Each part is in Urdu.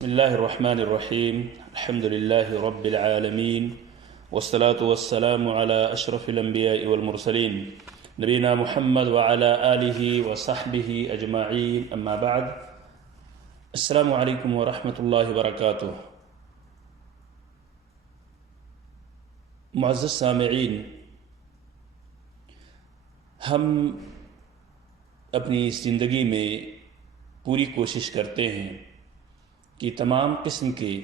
بسم الله الرحمن الرحيم. الحمد لله رب العالمين، والصلاة والسلام على أشرف الأنبياء والمرسلين نبينا محمد وعلى آله وصحبه أجمعين، أما بعد. السلام عليكم ورحمة الله وبركاته. معزز سامعین، ہم اپنی زندگی میں پوری کوشش کرتے ہیں کہ تمام قسم کے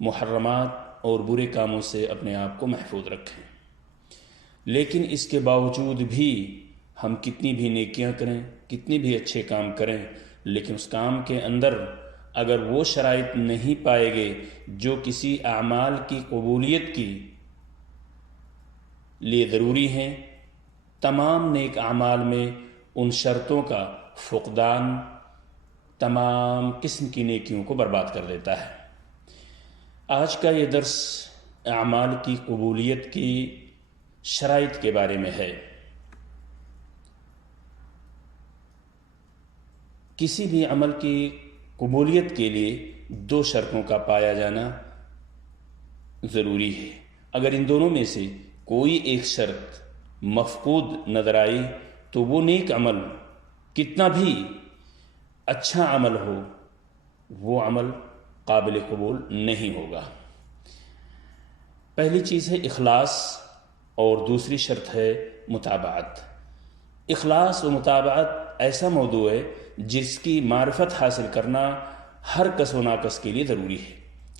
محرمات اور برے کاموں سے اپنے آپ کو محفوظ رکھیں، لیکن اس کے باوجود بھی ہم کتنی بھی نیکیاں کریں، کتنی بھی اچھے کام کریں، لیکن اس کام کے اندر اگر وہ شرائط نہیں پائے گے جو کسی اعمال کی قبولیت کی لیے ضروری ہیں، تمام نیک اعمال میں ان شرطوں کا فقدان تمام قسم کی نیکیوں کو برباد کر دیتا ہے۔ آج کا یہ درس اعمال کی قبولیت کی شرائط کے بارے میں ہے۔ کسی بھی عمل کی قبولیت کے لیے دو شرطوں کا پایا جانا ضروری ہے۔ اگر ان دونوں میں سے کوئی ایک شرط مفقود نظر آئی تو وہ نیک عمل کتنا بھی اچھا عمل ہو، وہ عمل قابل قبول نہیں ہوگا۔ پہلی چیز ہے اخلاص، اور دوسری شرط ہے متابعت۔ اخلاص و متابعت ایسا موضوع ہے جس کی معرفت حاصل کرنا ہر کس و ناکس کے لیے ضروری ہے۔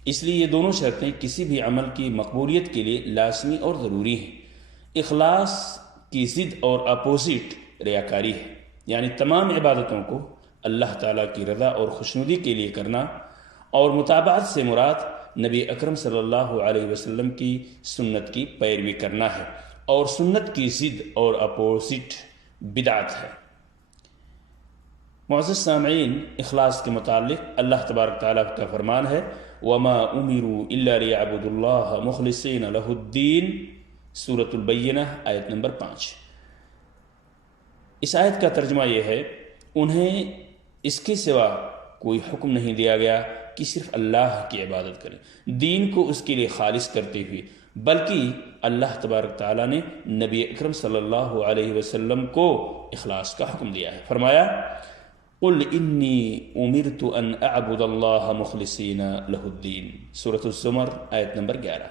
اس لیے یہ دونوں شرطیں کسی بھی عمل کی مقبولیت کے لیے لازمی اور ضروری ہیں۔ اخلاص کی ضد اور اپوزٹ ریاکاری ہے، یعنی تمام عبادتوں کو اللہ تعالیٰ کی رضا اور خوشنودی کے لیے کرنا، اور متابعت سے مراد نبی اکرم صلی اللہ علیہ وسلم کی سنت کی پیروی کرنا ہے، اور سنت کی ضد اور اپوزٹ بدعت ہے۔ معزز سامعین، اخلاص کے متعلق اللہ تبارک تعالیٰ کا فرمان ہے، وَمَا أُمِرُوا إِلَّا لِيَعْبُدُوا اللَّهَ مُخْلِصِينَ لَهُ الدِّينَ، سورۃ البینہ آیت نمبر 5۔ اس آیت کا ترجمہ یہ ہے، انہیں اس کے سوا کوئی حکم نہیں دیا گیا کہ صرف اللہ کی عبادت کریں، دین کو اس کے لیے خالص کرتے ہوئے، بلکہ اللہ تبارک تعالیٰ نے نبی اکرم صلی اللہ علیہ وسلم کو اخلاص کا حکم دیا ہے۔ فرمایا، قُلْ إِنِّي أُمِرْتُ أَنْ أَعْبُدَ اللَّهَ مُخْلِصِينَ لَهُ الدِّينَ، سورۃ الزمر آیت نمبر 11۔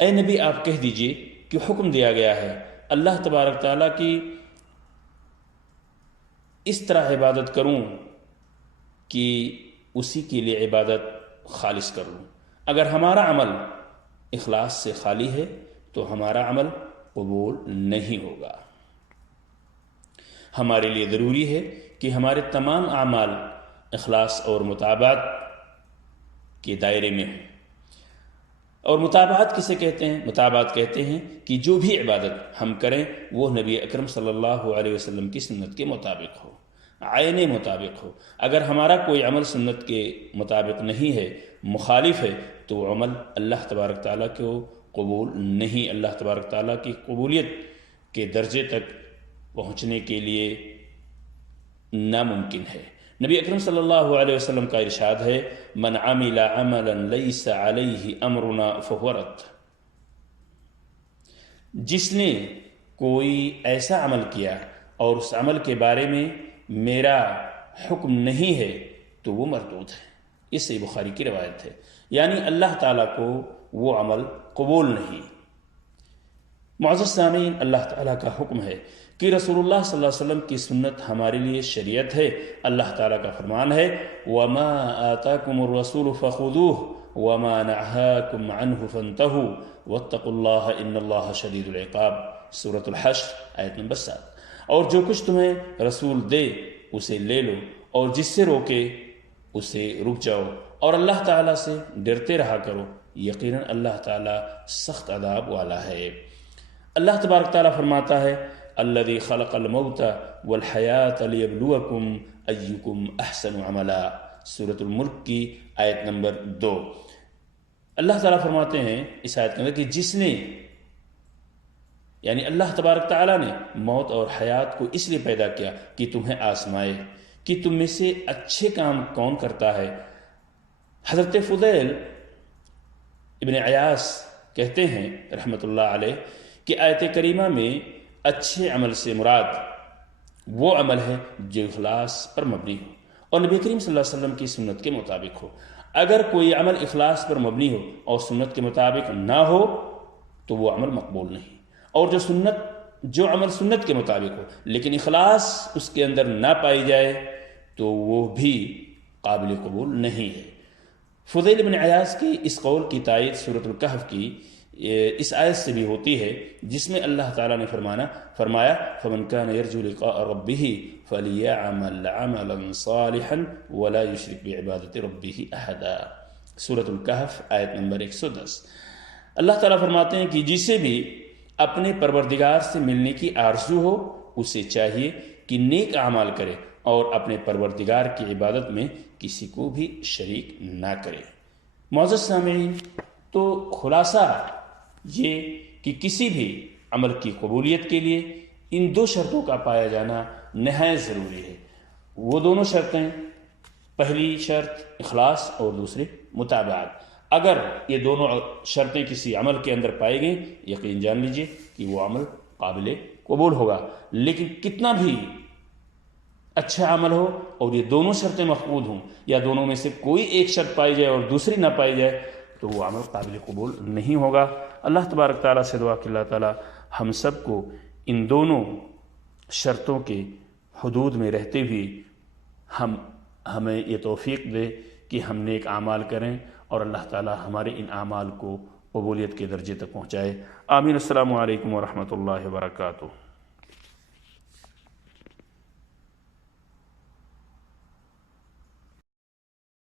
اے نبی، آپ کہہ دیجئے کہ حکم دیا گیا ہے اللہ تبارک تعالیٰ کی اس طرح عبادت کروں کہ اسی کے لیے عبادت خالص کر لوں۔ اگر ہمارا عمل اخلاص سے خالی ہے تو ہمارا عمل قبول نہیں ہوگا۔ ہمارے لیے ضروری ہے کہ ہمارے تمام اعمال اخلاص اور متابعت کے دائرے میں ہوں۔ اور متابعت کسے کہتے ہیں؟ متابعت کہتے ہیں کہ جو بھی عبادت ہم کریں وہ نبی اکرم صلی اللہ علیہ وسلم کی سنت کے مطابق ہو، عین مطابق ہو۔ اگر ہمارا کوئی عمل سنت کے مطابق نہیں ہے، مخالف ہے، تو وہ عمل اللہ تبارک تعالیٰ کو قبول نہیں، اللہ تبارک تعالیٰ کی قبولیت کے درجے تک پہنچنے کے لیے ناممکن ہے۔ نبی اکرم صلی اللہ علیہ وسلم کا ارشاد ہے، من عمل عملا لیس علیہ امرنا فہو رد۔ جس نے کوئی ایسا عمل کیا اور اس عمل کے بارے میں میرا حکم نہیں ہے تو وہ مردود ہے۔ اس سے بخاری کی روایت ہے، یعنی اللہ تعالیٰ کو وہ عمل قبول نہیں۔ معزز سامعین، اللہ تعالیٰ کا حکم ہے کہ رسول اللہ صلی اللہ علیہ وسلم کی سنت ہمارے لیے شریعت ہے۔ اللہ تعالیٰ کا فرمان ہے، وَمَا آتَاكُمُ الرَّسُولُ فَخُذُوهُ وَمَا نَهَاكُمْ عَنْهُ فَانْتَهُوا وَاتَّقُوا اللَّهَ إِنَّ اللَّهَ شَدِيدُ الْعِقَابِ، سورۃ الحشر آیت نمبر 7۔ اور جو کچھ تمہیں رسول دے اسے لے لو، اور جس سے روکے اسے رک جاؤ، اور اللہ تعالیٰ سے ڈرتے رہا کرو، یقیناً اللہ تعالیٰ سخت عذاب والا ہے۔ اللہ تبارک تعالیٰ فرماتا ہے، الذی خلق الموت والحیات لیبلوکم ایکم احسن عملا، سورۃ الملک کی آیت نمبر 2۔ اللہ تعالیٰ فرماتے ہیں اس آیت کے اندر کہ جس نے، یعنی اللہ تبارک تعالیٰ نے موت اور حیات کو اس لیے پیدا کیا کہ تمہیں آزمائے کہ تم میں سے اچھے کام کون کرتا ہے؟ حضرت فضیل ابن عیاض کہتے ہیں رحمۃ اللہ علیہ کہ آیت کریمہ میں اچھے عمل سے مراد وہ عمل ہے جو اخلاص پر مبنی ہو اور نبی کریم صلی اللہ علیہ وسلم کی سنت کے مطابق ہو۔ اگر کوئی عمل اخلاص پر مبنی ہو اور سنت کے مطابق نہ ہو تو وہ عمل مقبول نہیں، اور جو عمل سنت کے مطابق ہو لیکن اخلاص اس کے اندر نہ پائی جائے تو وہ بھی قابل قبول نہیں ہے۔ فضیل بن عیاض کی اس قول کی تائید سورۃ الکہف کی اس آیت سے بھی ہوتی ہے جس میں اللہ تعالیٰ نے فرمایا فمن كان يرجو لقاء ربه فليعمل عملا صالحا ولا يشرك بعبادة ربه احدا، سورۃ الکہف آیت نمبر 110۔ اللہ تعالیٰ فرماتے ہیں کہ جسے بھی اپنے پروردگار سے ملنے کی آرزو ہو اسے چاہیے کہ نیک اعمال کرے اور اپنے پروردگار کی عبادت میں کسی کو بھی شریک نہ کرے۔ معزز سامعین، تو خلاصہ یہ کہ کسی بھی عمل کی قبولیت کے لیے ان دو شرطوں کا پایا جانا نہایت ضروری ہے۔ وہ دونوں شرطیں، پہلی شرط اخلاص اور دوسری متابعت، اگر یہ دونوں شرطیں کسی عمل کے اندر پائی گئیں یقین جان لیجئے کہ وہ عمل قابل قبول ہوگا۔ لیکن کتنا بھی اچھا عمل ہو اور یہ دونوں شرطیں مفقود ہوں یا دونوں میں سے کوئی ایک شرط پائی جائے اور دوسری نہ پائی جائے تو وہ عمل قابل قبول نہیں ہوگا۔ اللہ تبارک تعالیٰ سے دعا کہ اللہ تعالیٰ ہم سب کو ان دونوں شرطوں کے حدود میں رہتے ہوئے ہمیں یہ توفیق دے کہ ہم نیک اعمال کریں اور اللہ تعالیٰ ہمارے ان اعمال کو قبولیت کے درجے تک پہنچائے۔ آمین۔ السلام علیکم ورحمۃ اللہ وبرکاتہ۔